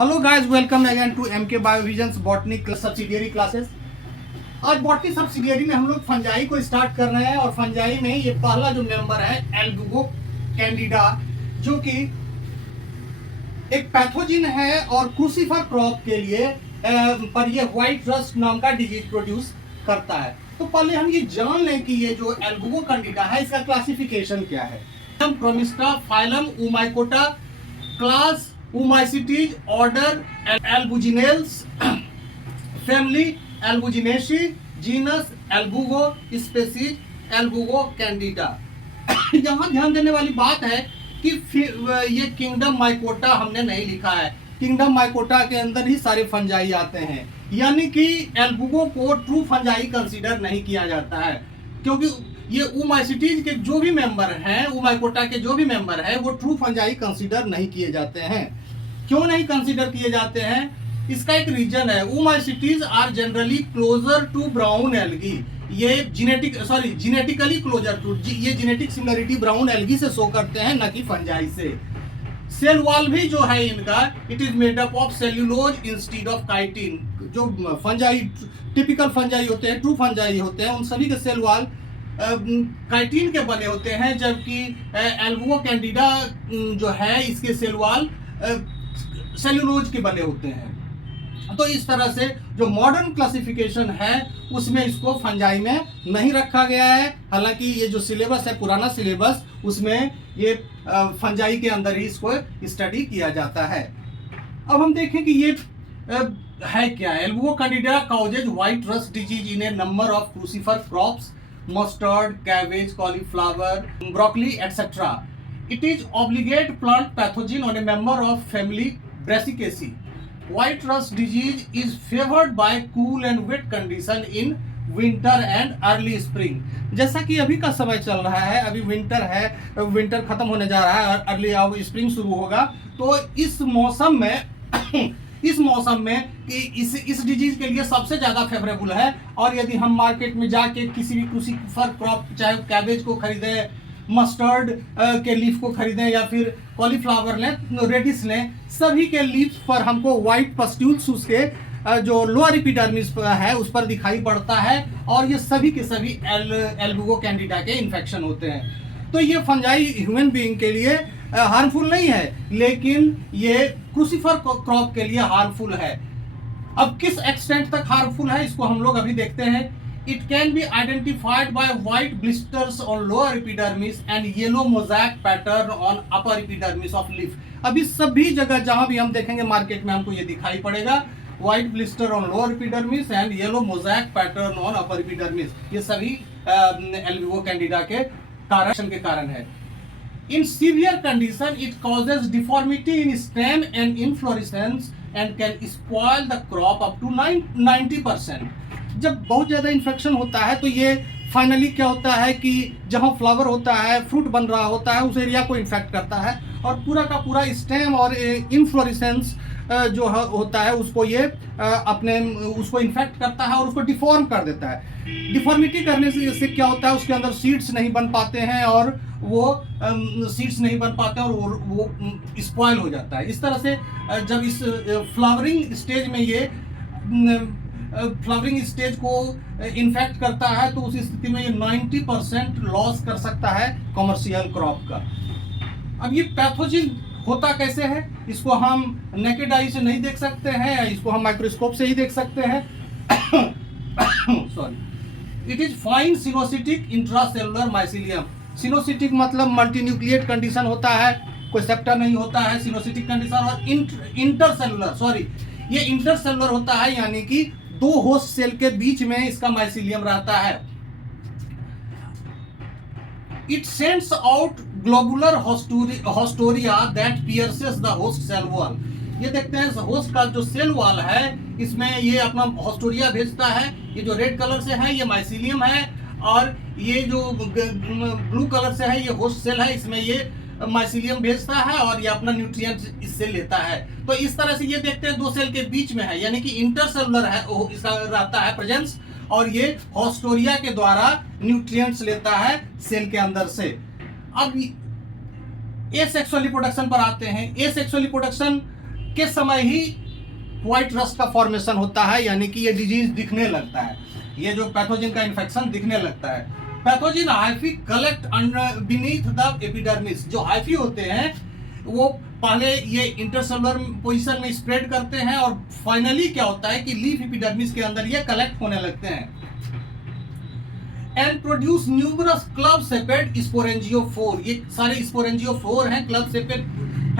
Hello guys, welcome again to MK Biovisions botany subsidiary classes. आज botany subsidiary में हम लोग फंजाई को स्टार्ट कर रहे हैं और फंजाई में ये पहला जो मेंबर है एल्बुगो कैंडिडा, जो कि एक पैथोजिन है और क्रूसिफर क्रॉप के लिए पर ये व्हाइट रस्ट नाम का डिजीज प्रोड्यूस करता है। तो पहले हम ये जान लें कि ये जो एल्बुगो कैंडिडा है इसका क्लासिफिकेशन क्या है। हम Protista, phylum Oomycota, class Umycetes, order Albuginales, family Albuginaceae, genus Albugo, species Albugo candida। यहाँ ध्यान देने वाली बात है कि ये किंगडम माइकोटा हमने नहीं लिखा है। किंगडम माइकोटा के अंदर ही सारे फंजाई आते हैं, यानी कि एल्बुगो को ट्रू फंजाई कंसीडर नहीं किया जाता है, क्योंकि ये उमाइसिटीज के जो भी मेंबर हैं, उमाइकोटा के जो भी मेंबर हैं, वो ट्रू फंजाई कंसीडर नहीं किए जाते हैं। क्यों नहीं कंसीडर किए जाते हैं? इसका एक रीजन है। Oomycetes are generally closer to brown algae. ये जेनेटिकली क्लोजर टू, ये जेनेटिक सिमिलरिटी ब्राउन एल्गी से शो करते हैं, न कि फंजाई से। सेल वॉल भी जो है इनका, it is made up of cellulose instead of chitin. जो फंजाई, टिपिकल फंजाई होते हैं, ट्रू फंजाई होते हैं, उन सभी के सेल वॉल काइटिन के बने होते हैं, जबकि एल्बुगो कैंडिडा जो है इसके सेल वॉल सेल्यूलोज के बने होते हैं। तो इस तरह से जो मॉडर्न क्लासिफिकेशन है उसमें इसको फंजाई में नहीं रखा गया है। हालांकि ये जो सिलेबस है, पुराना सिलेबस, उसमें ये फंजाई के अंदर ही इसको स्टडी किया जाता है। अब हम देखें कि ये है क्या। Albugo candida causes white rust disease in a number of crucifer crops, mustard, cabbage, cauliflower, broccoli, etc. It is obligate plant pathogen on a member of family Brassicaceae. White rust disease is favored by cool and wet condition in winter and early spring. जैसा कि अभी का समय चल रहा है, अभी winter है, विंटर खत्म होने जा रहा है, अर्ली अब स्प्रिंग शुरू होगा। तो इस मौसम में इस मौसम में कि इस डिजीज के लिए सबसे ज़्यादा फेवरेबल है। और यदि हम मार्केट में जाके किसी भी क्रूसिफर क्रॉप, चाहे कैबेज को खरीदें, मस्टर्ड के लीफ को खरीदें, या फिर कॉलीफ्लावर लें, रेडिस लें, सभी के लीफ पर हमको वाइट पस्ट्यूल्स उसके जो लोअर एपिडर्मिस है उस पर दिखाई पड़ता है, और ये सभी के सभी एल्बुगो कैंडिडा के इन्फेक्शन होते हैं। तो ये फंजाई ह्यूमन बीइंग के लिए हार्मफुल नहीं है, लेकिन ये क्रूसिफर क्रॉप के लिए हार्मफुल है। अब किस एक्सटेंट तक हार्मफुल है इसको हम लोग अभी देखते हैं। It can be identified by white blisters on lower epidermis and yellow mosaic pattern on upper epidermis of leaf. अभी सभी जगह जहां भी हम देखेंगे मार्केट में हमको ये दिखाई पड़ेगा, white blister on lower epidermis and yellow mosaic pattern on upper epidermis. ये सभी एल्बुगो कैंडिडा के कारण है। In severe condition, it causes deformity in stem and inflorescence and can spoil the crop up to 90%। जब बहुत ज़्यादा इन्फेक्शन होता है तो ये फाइनली क्या होता है कि जहाँ फ्लावर होता है, फ्रूट बन रहा होता है, उस एरिया को इन्फेक्ट करता है, और पूरा का पूरा स्टेम और इन्फ्लोरेसेंस जो होता है उसको ये उसको इन्फेक्ट करता है और उसको डिफॉर्म कर देता है। डिफॉर्मिटी करने से इससे क्या होता है, उसके अंदर सीड्स नहीं बन पाते हैं, और वो सीड्स नहीं बन पाते हैं और वो स्पॉइल हो जाता है। इस तरह से जब इस फ्लावरिंग स्टेज में ये फ्लावरिंग स्टेज को इन्फेक्ट करता है, तो उस स्थिति में ये 90% लॉस कर सकता है कमर्शियल क्रॉप का। अब ये पैथोजिन होता कैसे है, इसको हम नेकेड आई से नहीं देख सकते हैं, इसको हम माइक्रोस्कोप से ही देख सकते हैं। Sorry, it is fine coenocytic intracellular mycelium. Coenocytic मतलब मल्टीन्यूक्लिएट कंडीशन होता है, कोई सेप्टर नहीं होता है, सिनोसिटिक कंडीशन। और इंटरसेलुलर, ये इंटरसेलुलर होता है, यानी कि दो होस्ट सेल के बीच में इसका माइसिलियम रहता है। It sends out globular haustoria that pierces the host cell wall. ये देखते हैं होस्ट का जो सेल वॉल है, इसमें ये अपना हॉस्टोरिया भेजता है। ये जो रेड कलर से है ये माइसिलियम है, और ये जो ब्लू कलर से है ये होस्ट सेल है, इसमें ये माइसिलियम भेजता है और ये अपना न्यूट्रिएंट इससे लेता है। तो इस तरह से ये देखते हैं दो सेल के बीच में है, यानी कि इंटरसेलुलर है इसका रहता है प्रेजेंस, और ये हॉस्टोरिया के द्वारा न्यूट्रिएंट्स लेता है सेल के अंदर से। अब एसेक्सुअल रिप्रोडक्शन पर आते हैं। एसेक्सुअल रिप्रोडक्शन के समय ही व्हाइट रस्ट का फॉर्मेशन होता है, यानी कि ये डिजीज दिखने लगता है, ये जो पैथोजन का इन्फेक्शन दिखने लगता है। Pathogen hyphae collect under beneath the epidermis. जो हाइफी होते हैं वो पहले ये इंटरसेलुलर पोजीशन में स्प्रेड करते हैं और फाइनली क्या होता है कि लीफ एपिडर्मिस के अंदर ये कलेक्ट होने लगते हैं and produce numerous club shaped sporangiophore. ये सारे स्पोरेंजियोफोर हैं, क्लब सेपेड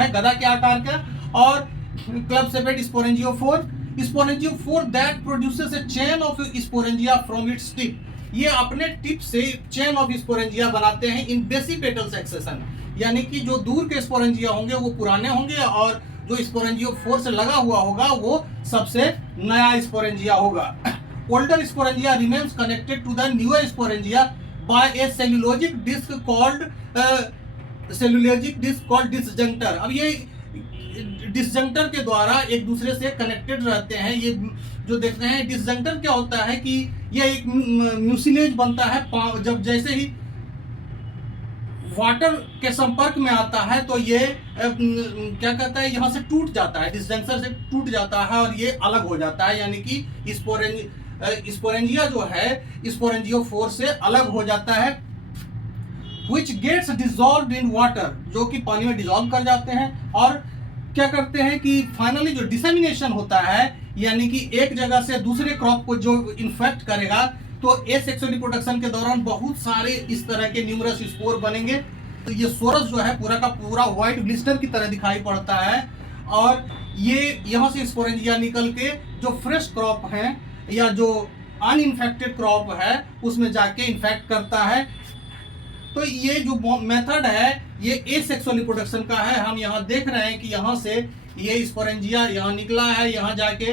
है गदा के आकार का, और club shaped sporangiophore that produces A chain of sporangia from its tip. ये अपने टिप से चेन ऑफ स्पोरेंजिया बनाते हैं इन बेसिपेटल सक्सेशन, यानी कि जो दूर के स्पोरेंजिया होंगे वो पुराने होंगे और जो स्पोरेंजियोफोर से लगा हुआ होगा वो सबसे नया स्पोरेंजिया होगा। Older sporangia remains connected to the newer sporangia by a cellulosic disc called disjunctor. अब ये डिसजंक्टर के द्वारा एक दूसरे से कनेक्टेड रहते हैं। ये जो देखते हैं डिसजंक्टर क्या होता है कि ये एक म्यूसिलेज बनता है, जब जैसे ही वाटर के संपर्क में आता है तो ये क्या कहता है, यहाँ से टूट जाता है, डिसजंक्टर से टूट जाता है और ये अलग हो जाता है, यानी कि स्पोरेंजिया जो है स्पोरेंजियोफोर से अलग हो जाता है। which gets dissolved in water, जो कि पानी में डिजॉल्व कर जाते हैं और क्या करते हैं कि फाइनली जो डिसेमिनेशन होता है, यानी कि एक जगह से दूसरे क्रॉप को जो इन्फेक्ट करेगा, तो एसेक्सुअल रिप्रोडक्शन के दौरान बहुत सारे इस तरह के न्यूमरस स्पोर बनेंगे। तो ये सोरस जो है पूरा का पूरा व्हाइट ग्लिस्टर की तरह दिखाई पड़ता है और ये यहाँ से स्पोरेंजिया निकल के जो फ्रेश क्रॉप है या जो अनइन्फेक्टेड क्रॉप है उसमें जाके इन्फेक्ट करता है। तो ये जो मेथड है ये एसेक्सुअल रिप्रोडक्शन का है। हम यहाँ देख रहे हैं कि यहाँ से ये स्पोरेंजिया यहाँ निकला है, यहाँ जाके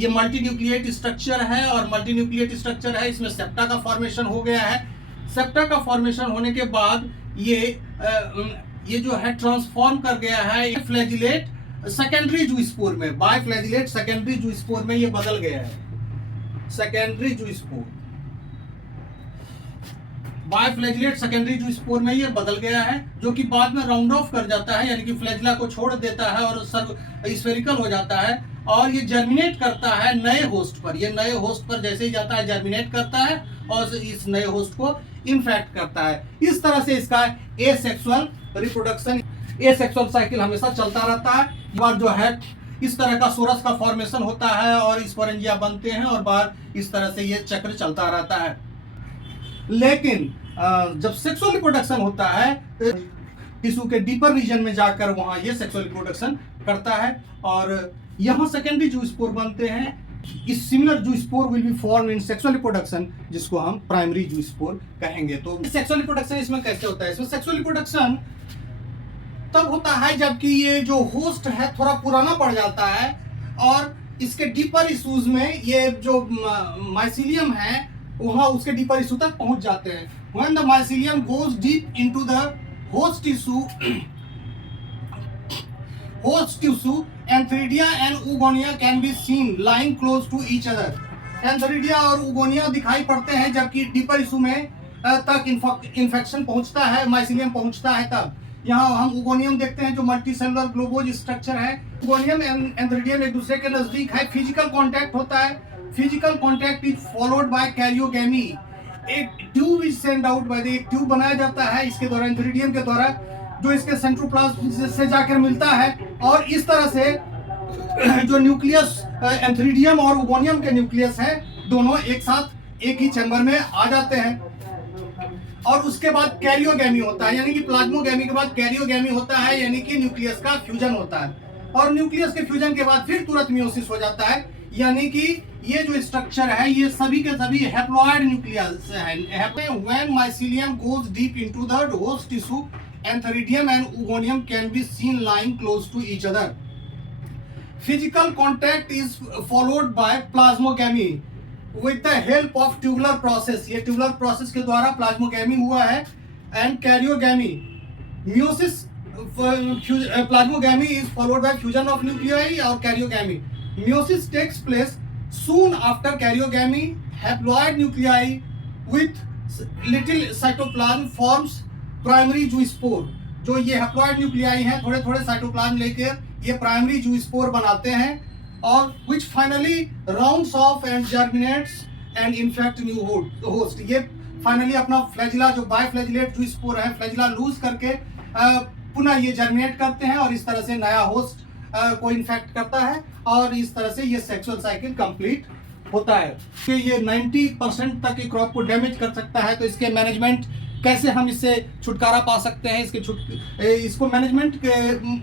ये मल्टीन्यूक्लिएट स्ट्रक्चर है और मल्टीन्यूक्लिएट स्ट्रक्चर है, इसमें सेप्टा का फॉर्मेशन हो गया है। सेप्टा का फॉर्मेशन होने के बाद ये जो है ट्रांसफॉर्म कर गया है फ्लैजिलेट सेकेंडरी जूस्पोर में, बाय फ्लैजिलेट सेकेंडरी जूस्पोर में ये बदल गया है। सेकेंडरी जूस्पोर, बायफ्लैजिलेट सेकेंडरी जूस्पोर में ये बदल गया है, जो कि बाद में राउंड ऑफ कर जाता है, यानी कि फ्लैजिला को छोड़ देता है और स्फेरिकल हो जाता है और ये जर्मिनेट करता है नए होस्ट पर। ये नए होस्ट पर जैसे ही जाता है जर्मिनेट करता है और इस नए होस्ट को इन्फेक्ट करता है। इस तरह से इसका एसेक्सुअल रिप्रोडक्शन, एसेक्सुअल साइकिल हमेशा चलता रहता है। बार जो है इस तरह का सोरस का फॉर्मेशन होता है और स्पोरेंजिया बनते हैं और बार इस तरह से ये चक्र चलता रहता है। लेकिन जब सेक्सुअल रिप्रोडक्शन होता है टिश्यू के डीपर रीजन में जाकर वहां ये सेक्सुअल रिप्रोडक्शन करता है और यहाँ सेकेंडरी जूस्पोर बनते हैं। इस similar zoospore will be form in sexual reproduction, जिसको हम प्राइमरी जूस्पोर कहेंगे। तो सेक्सुअल रिप्रोडक्शन इसमें कैसे होता है? इसमें सेक्सुअल रिप्रोडक्शन तब होता है जबकि ये जो होस्ट है थोड़ा पुराना पड़ जाता है और इसके डीपर इश्यूज में ये जो माइसिलियम है वहां उसके डीपर इशू तक पहुंच जाते हैं। When the mycelium goes deep into the host tissue, Antheridia and Oogonia can be seen lying close to each other. Antheridia और Oogonia दिखाई पड़ते हैं जबकि डीपर इशू में तक इन्फेक्शन पहुंचता है, माइसिलियम पहुंचता है। तब यहाँ हम Oogonium देखते हैं जो मल्टी सेलुलर ग्लोबोज स्ट्रक्चर है। Oogonium एंड Antheridium एक दूसरे के नजदीक है, फिजिकल कॉन्टैक्ट होता है। Physical contact is followed by karyogamy. एक tube is send out by एक ट्यूब बनाया जाता है इसके द्वारा, एंथेरिडियम के द्वारा, जो इसके सेंट्रोप्लाज्म से जाकर मिलता है और इस तरह से जो न्यूक्लियस एंथेरिडियम और ओगोनियम के न्यूक्लियस है दोनों एक साथ एक ही चैम्बर में आ जाते हैं। और उसके बाद कैरियोगैमी होता है, यानी कि प्लाज्मोगैमी के बाद कैरियोगैमी होता है, यानी कि न्यूक्लियस का फ्यूजन होता है और न्यूक्लियस के फ्यूजन के बाद फिर तुरंत मियोसिस हो जाता है। यानी कि ये जो स्ट्रक्चर है ये सभी के सभी हैप्लॉइड न्यूक्लियस है। When mycelium goes deep into the host tissue, Antheridium and Oogonium can be seen lying close to each other. Physical contact is followed by plasmogamy with the help of tubular process. ये tubular process के द्वारा plasmogamy हुआ है and karyogamy. Meiosis, plasmogamy is followed by fusion of nuclei or karyogamy. Meiosis takes place soon after karyogamy. Haploid nuclei with little cytoplasm forms primary zoospore. जो ये haploid nuclei हैं थोड़े थोड़े cytoplasm लेकर ये प्राइमरी जूस्पोर बनाते हैं और which finally rounds off and germinates and infect new host. ये फाइनली अपना फ्लैजिला जो बायफ्लैजिलेट जूस्पोर है फ्लैजिला लूज करके पुनः ये जर्मिनेट करते हैं और इस तरह से नया होस्ट को इन्फेक्ट करता है और इस तरह से ये सेक्सुअल साइकिल कंप्लीट होता है। कि ये 90% तक की क्रॉप को डैमेज कर सकता है, तो इसके मैनेजमेंट कैसे हम इससे छुटकारा पा सकते हैं, इसको मैनेजमेंट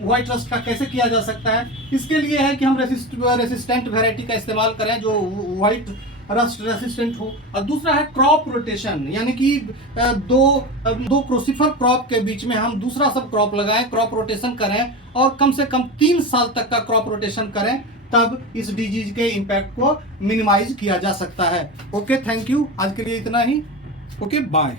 व्हाइट रस्ट का कैसे किया जा सकता है, इसके लिए है कि हम रेसिस्टेंट वैरायटी का इस्तेमाल करें जो व्हाइट रस्ट रेसिस्टेंट हो। और दूसरा है क्रॉप रोटेशन, यानी कि दो क्रोसिफर क्रॉप के बीच में हम दूसरा सब क्रॉप लगाएं, क्रॉप रोटेशन करें और कम से कम 3 साल तक का क्रॉप रोटेशन करें, तब इस डिजीज के इम्पैक्ट को मिनिमाइज किया जा सकता है। ओके, थैंक यू, आज के लिए इतना ही। Okay, bye.